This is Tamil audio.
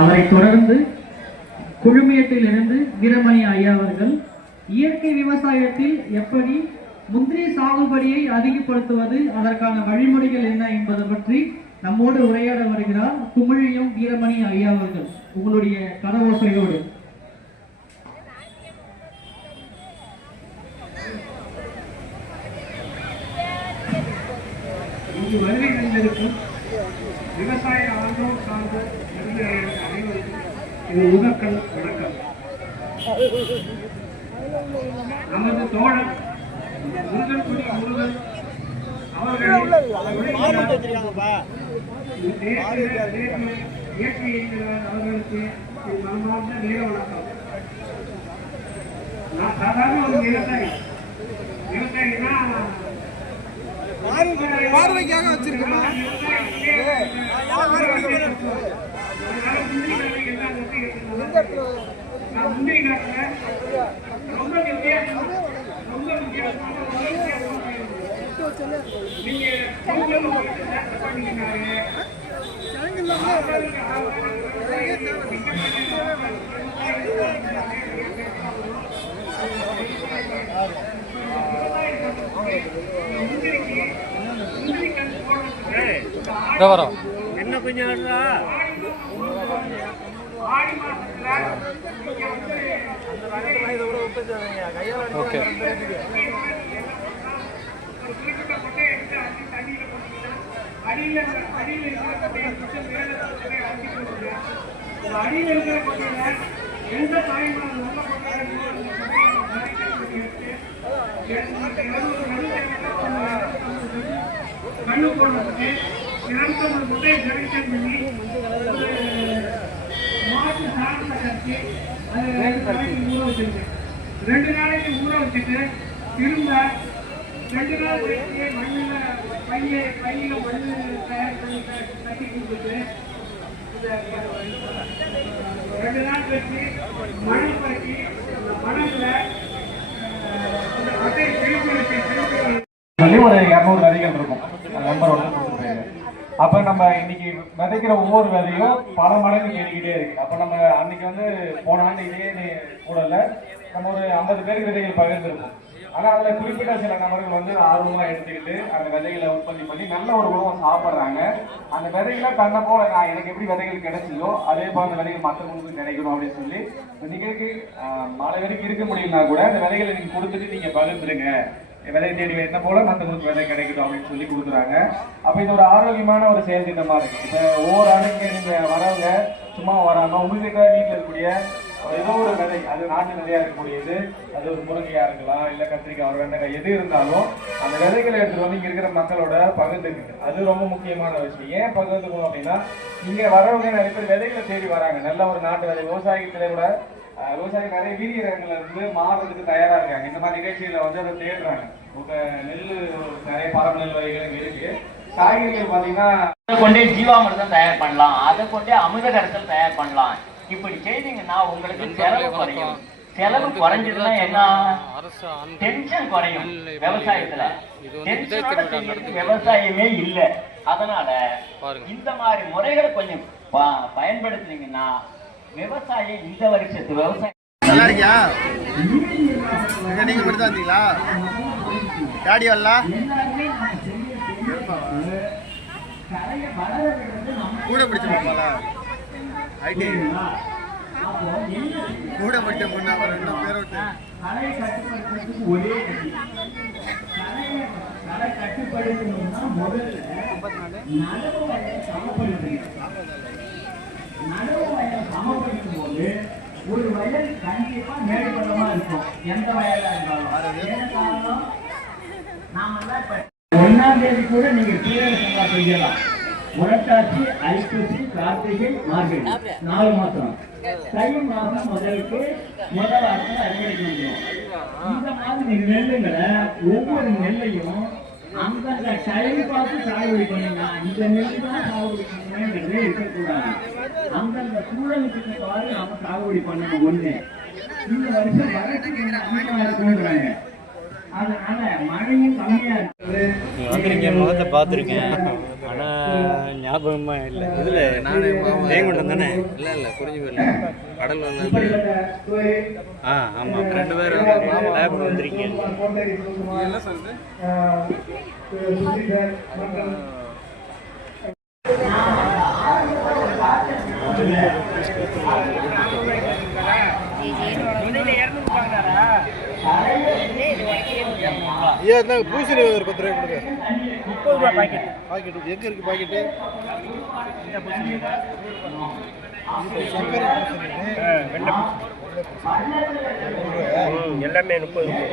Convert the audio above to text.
அவரை தொடர்ந்து குழுமியத்திலிருந்து வீரமணி ஐயா அவர்கள் இயற்கை விவசாயத்தில் எப்படி முந்திரி சாகுபடியை அதிகப்படுத்துவது, அதற்கான வழிமுறைகள் என்ன என்பதை பற்றி நம்மோடு உரையாட வருகிறார் குமிழியம் வீரமணி ஐயா அவர்கள். உங்களுடைய கரவோசையோடு. இங்கு வருகை தந்திருக்கும் விவசாய ஆர்வம் சார்ந்த அனைவருக்கும் இது முதற்கண் வணக்கம். நமது தோழர் முருகன்குடி முருகன் அவர்களை அவர்களுக்கு மனமார்ந்த வீர வணக்கம். நான் சாதாரண ஒரு விவசாயினா பார்வைக்காக வச்சிருக்கேன். முந்திரி காட்டுல ரொம்ப வித்தியாசம், ரொம்ப வித்தியாசமான நீங்க என்ன கொஞ்சம் ஓகே அடியில் இருக்கிற கொட்டையில எந்த தாய்மார் கண்ணு போடுறதுக்கு 250 முட்டையை செலக்ஷன் பண்ணி மாட்டு சாணத்தை கட்டி அது 2 நாளைக்கு ஊற வச்சுட்டு திரும்ப 2 நாள் கழிச்சு மண்ணில் கையில் மண் தயார் பண்ணி கட்டி கொடுத்துட்டு 2 நாள் கழிச்சு மணல் பறிச்சு அந்த மணலில் அந்த கொட்டையை திருப்பி வச்சு சொல்லி ஒரு 200 விதைகள் இருக்கும். நம்பர் ஒன்று கொடுத்துருக்காங்க. அப்போ நம்ம இன்னைக்கு விதைக்கிற ஒவ்வொரு விதையும் பல மடங்கு ஏறிக்கிட்டே இருக்கு. அப்போ நம்ம அன்னைக்கு போன ஆண்டு இதே கூடல நம்ம ஒரு 50 பேருக்கு விதைகள் பகிர்ந்துருக்கோம். ஆனால் அதில் குறிப்பிட்ட சில நபர்கள் ஆர்வமாக எடுத்துக்கிட்டு அந்த விதைகளை உற்பத்தி பண்ணி நல்ல ஒரு உணவை சாப்பிட்றாங்க. அந்த விதைகளை தன்னை போல நான் எனக்கு எப்படி விதைகள் கிடைச்சதோ அதே போல அந்த விதைகள் மற்றவங்களுக்கு கிடைக்கணும் அப்படின்னு சொல்லி இந்த நிகழ்ச்சி மாலை வரைக்கும் இருக்க முடியும்னா கூட அந்த விதைகளை நீங்கள் கொடுத்துட்டு நீங்கள் பகிர்ந்துருங்க, விதை தேடி என்ன போல மற்றவங்களுக்கு விதை கிடைக்கணும் அப்படின்னு சொல்லி கொடுக்குறாங்க. அப்போ இது ஒரு ஆரோக்கியமான ஒரு செயல் திட்டமாக இருக்கு. இப்போ ஒவ்வொரு ஆளுங்க நீங்கள் வரவங்க சும்மா வராமல் உங்ககிட்ட வீட்டில் இருக்கக்கூடிய ஏதோ ஒரு விதை, அது நாட்டு விதையா இருக்கக்கூடியது, அது ஒரு முருங்கையா இருக்கலாம், இல்லை கத்திரிக்காய், ஒரு வெண்டைக்காய், எது இருந்தாலும் அந்த விதைகளை எடுத்துட்டு இங்க இருக்கிற மக்களோட பகிர்ந்துக்கு அது ரொம்ப முக்கியமான விஷயம். ஏன் பகிர்ந்துக்கணும் அப்படின்னா இங்க வரவங்க நிறைய பேர் விதைகளை தேடி வராங்க. நல்ல ஒரு நாட்டு விதை விவசாயத்திலே கூட விவசாயி நிறைய வீரியர்களை மாறுறதுக்கு தயாரா இருக்காங்க. இந்த மாதிரி நிகழ்ச்சிகளை அதை தேடுறாங்க. நெல் நிறைய பரம நெல் வகைகள் இருக்கு. காய்கறிகள் பாத்தீங்கன்னா அதை கொண்டே ஜீவாமிர்தம் தயார் பண்ணலாம், அதை கொண்டே அமிர்த கரைசல் தயார் பண்ணலாம். இப்படி செய்தீங்கன்னா உங்களுக்கு செலவு குறையும். செலவு குறைஞ்சதுன்னா என்ன, டென்ஷன் குறையும். விவசாயத்துல விவசாயமே இல்லை. அதனால இந்த மாதிரி முறைகளை கொஞ்சம் பயன்படுத்தினீங்கன்னா விவசாயம் இந்த வருஷத்து விவசாயம் நல்லா இருக்கியா? நீங்க மட்டும் தான் வந்தீங்களா? டாடி வரலாம் கூட பிடிச்சிருக்கோம்ல ஐடி கூட படிச்ச பொண்ணு அப்புறம் என்ன பேர் விட்டு ஒரு வயல் கண்டிப்பா மேற்பட்டமா இருக்கும். எந்த வயலா இருந்தாலும் நாம 1ஆம் தேதி கூட நீங்க சீரக செய்யலாம். புரட்டாசி, ஐப்பசி, கார்த்திகை, மார்கழி 4 மாசம். தை மாசம் முதலுக்கு முதல் வாரத்தில் அறுவடைக்கு வந்துடும். இந்த மாதிரி நெல்லுங்களை ஒவ்வொரு நெல்லையும் அந்தந்த டைம் பார்த்து சாகுபடி பண்ணீங்கன்னா இந்த நெல் தான் சாகுபடி பண்ணணுங்கிறதே இருக்கக்கூடாது. அந்தந்த சூழலுக்கு தவிர நம்ம சாகுபடி பண்ணணும். ஒண்ணு இந்த வருஷம் வறட்சி கொஞ்சம் அதிகமா இருக்குங்கிறாங்க. அதனால மழையும் கம்மியா இருக்குது. முகத்தை பார்த்துருக்கேன். ஆனால் ஞாபகமாக இல்லை இதில் ஜெயங்கொண்டம் தானே இல்லை குறிஞ்சிக்கோயில் கடல் வந்து ஆமாம் 2 பேரும் லேபுக்கு வந்திருக்கீங்க என்ன சொல்லுது ஐயா இருந்தாங்க பூசணி ஒரு 10 ரூபாய் கொடுங்க 30 ரூபாய் பாக்கெட் பாக்கெட் எங்க இருக்கு பாக்கெட் எல்லாமே 30 ரூபாய்